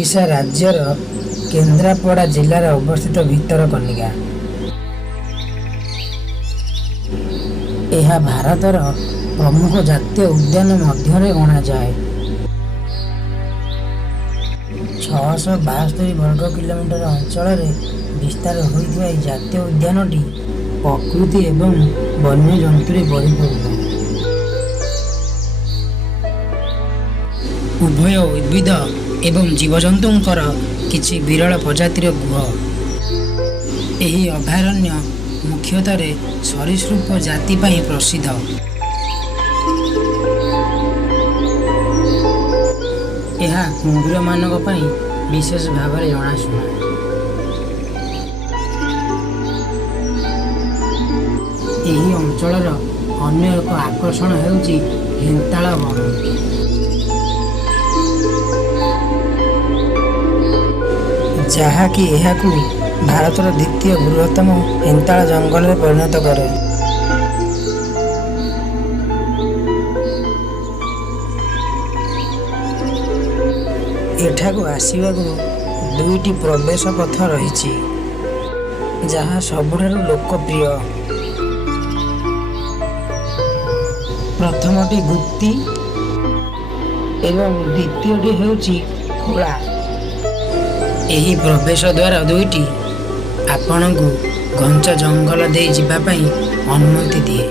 ओडिशा राज्यर केन्द्रापड़ा जिलार अवस्थित भितरकनिका। यह भारतर प्रमुख जातीय उद्यान मध्य गणा जाए। 672 वर्ग किलोमीटर अंचल विस्तार होइଥିବା जातीय उद्यानटी प्रकृति एवं वन्य जंतु परिपूर्ण। उभय उद्भिद एवं जीवजंतुंकर किछि विरल प्रजातिर गुह। एही अभयारण्य मुख्यतः सरीसृप जाति ପାଇଁ प्रसिद्ध। यह कुंभीर मानक ପାଇଁ विशेष भाव में जनाशुना। एही अंचलर अन्य एक आकर्षण हेउची हेन्ताल वन। जहाँकि एहाकू भारतर द्वितीय बृहत्तम हेन्ताल जंगल में परिणत करे। एठाकू आसीबाकू दुईटी प्रवेश पथ रही, जहाँ सबुठारु लोकप्रिय। प्रथमटी गुप्ती एवं द्वितीयटी हेउची खोला। एही प्रवेश द्वार दुईटी आपणକୁ घंच जंगल दे जिबा पई अनुमति दिए।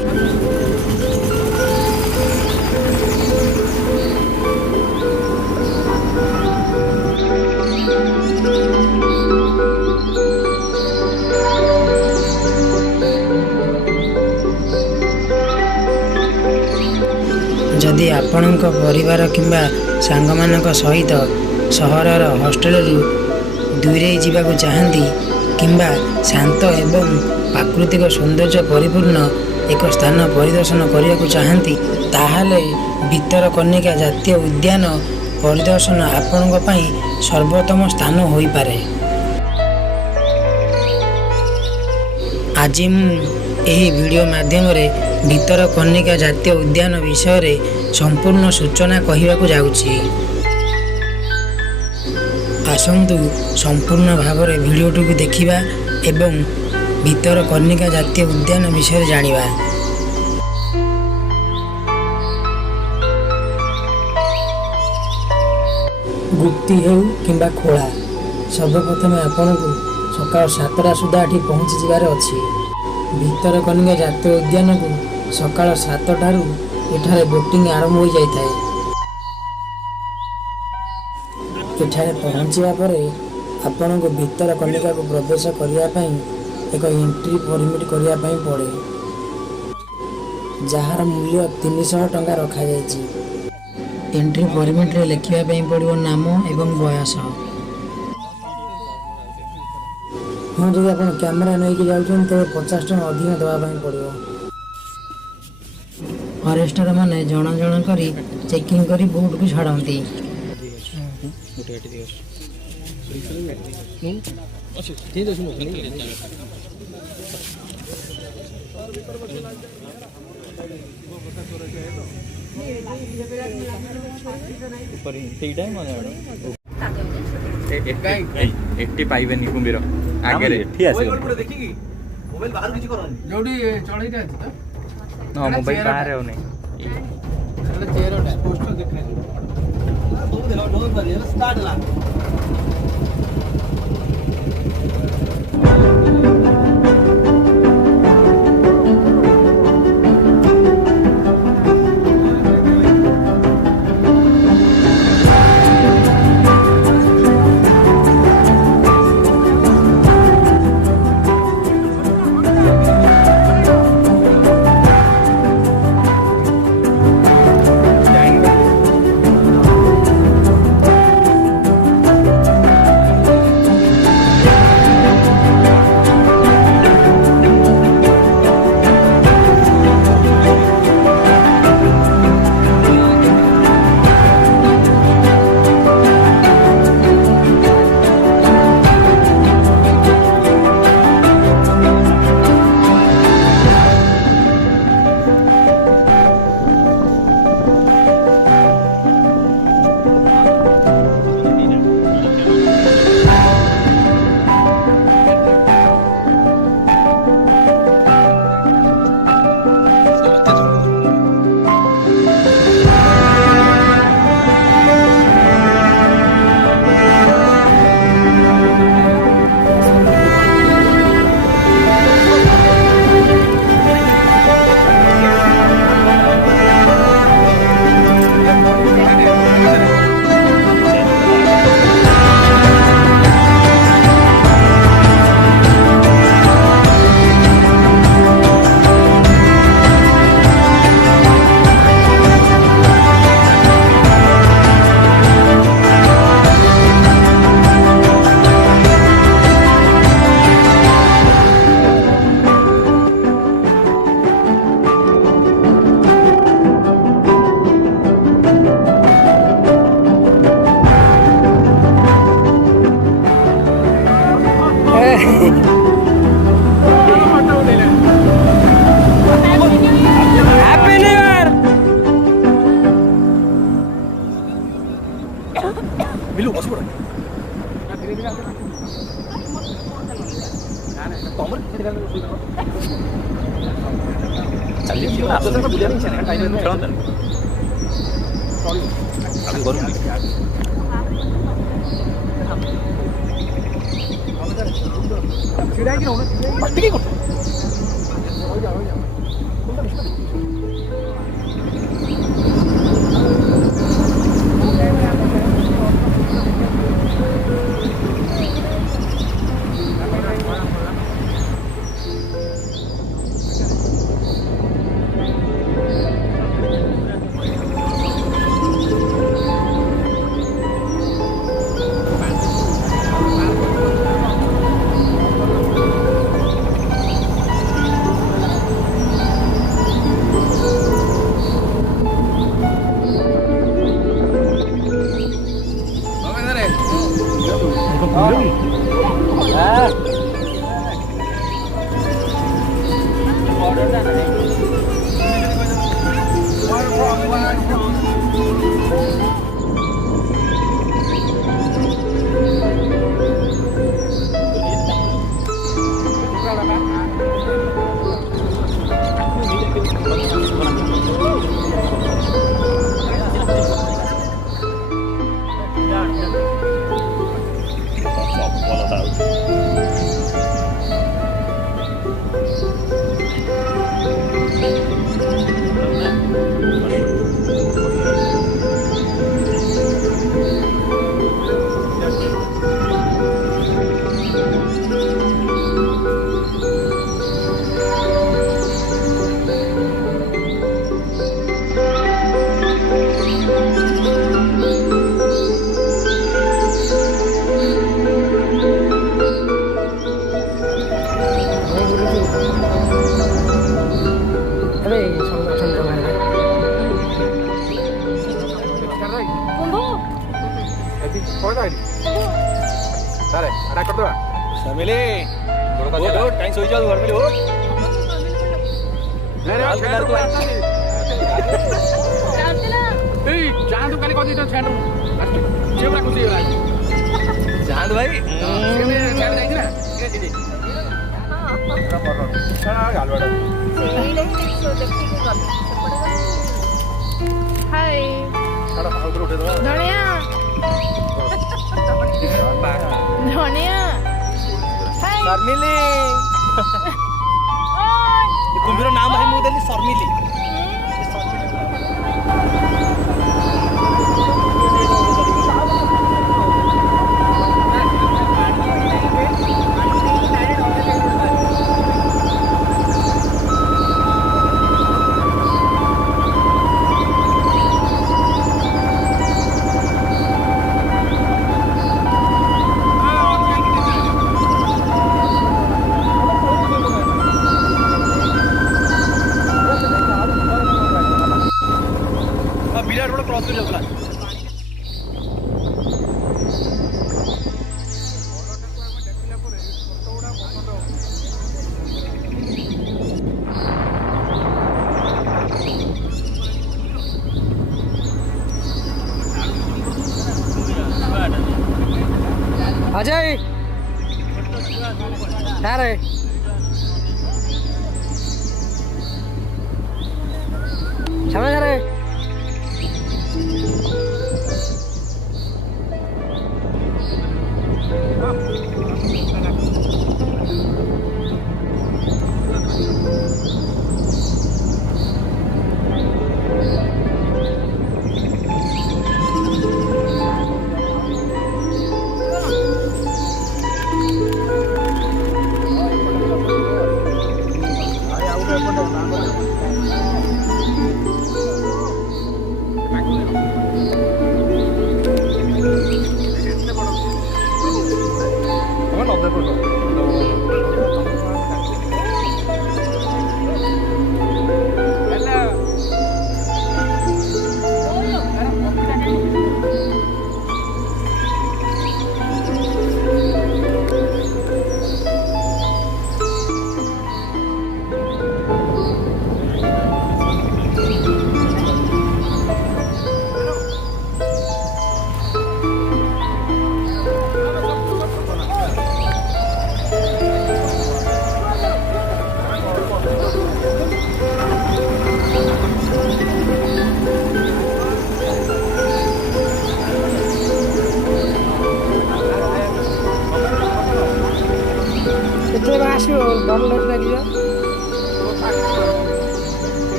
जदि आपणଙ୍କ परिवार किंबा सांगमानक सहित सहरर हॉस्टेल दूरे जावाक चाहती किंबा शांत एवं प्राकृतिक सौंदर्य परिपूर्ण एक स्थान परिदर्शन करने को चाहती ताहले भितरकनिका जातीय उद्यान परिदर्शन आपणଙ୍କ ପାଇଁ सर्वोत्तम स्थान होई पारे। आज मु एही वीडियो माध्यम रे भितरकनिका जातीय उद्यान विषय रे संपूर्ण सूचना कहवाक जाउछि। आसंतु संपूर्ण भाव में वीडियोटी को देखिबा एवं भितरकनिका जातीय उद्यान विषय जानिबा। गुप्ती हेउ किंबा खोला, सर्वप्रथम आपको सकाल 7टा सुधा एठी पहुँची जिबार अछि। भितरकनिका जातीय उद्यान को सकाल 7टारू एठारे बोटिंग आरंभ हो जाए। एठारे पहुँचवा पर आपन को भितरकनिका को प्रवेश करने एक एंट्री परमिट करने पड़े, जार मूल्य 300 टंका रखा जायछि। एंट्री परमिट रे लिखिबा पड़ो नाम एवं बयस। हाँ, जब आप कैमेरा नहीं जाऊँ तो 50 टंका अधिक देवाई पड़ो। फरेस्टर माने जण जण करी चेकिंग करी बोट को छाड़ती। पाइबेनी कुंभीर आगे मोबाइल बाहर हो नहीं। कुंभीर नाम भाई मुझे देली शर्मिली अजय रे समझ रे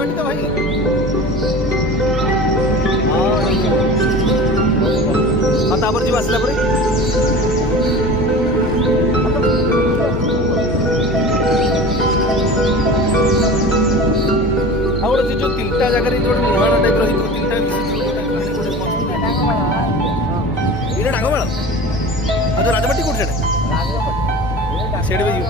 ରାଜବାଟୀ ତ ଭାଇ ହଁ ତାପରେ ଯିବା ଆସିଲା ପରେ ଆଉ ଗୋଟେ ଯୋଉ ତିନିଟା ଜାଗାରେ ଗୋଟେ ମୁହାଣ ଟାଇପ୍ର ହେଇଥିବ ତିନିଟା ମିଶିଥିବ ଏଇଟା ଡାଙ୍ଗମାଳ ଆଉ ଯୋଉ ରାଜବାଟୀ କୋଉଠି ସେଟା ସେଠି ବି ଯିବ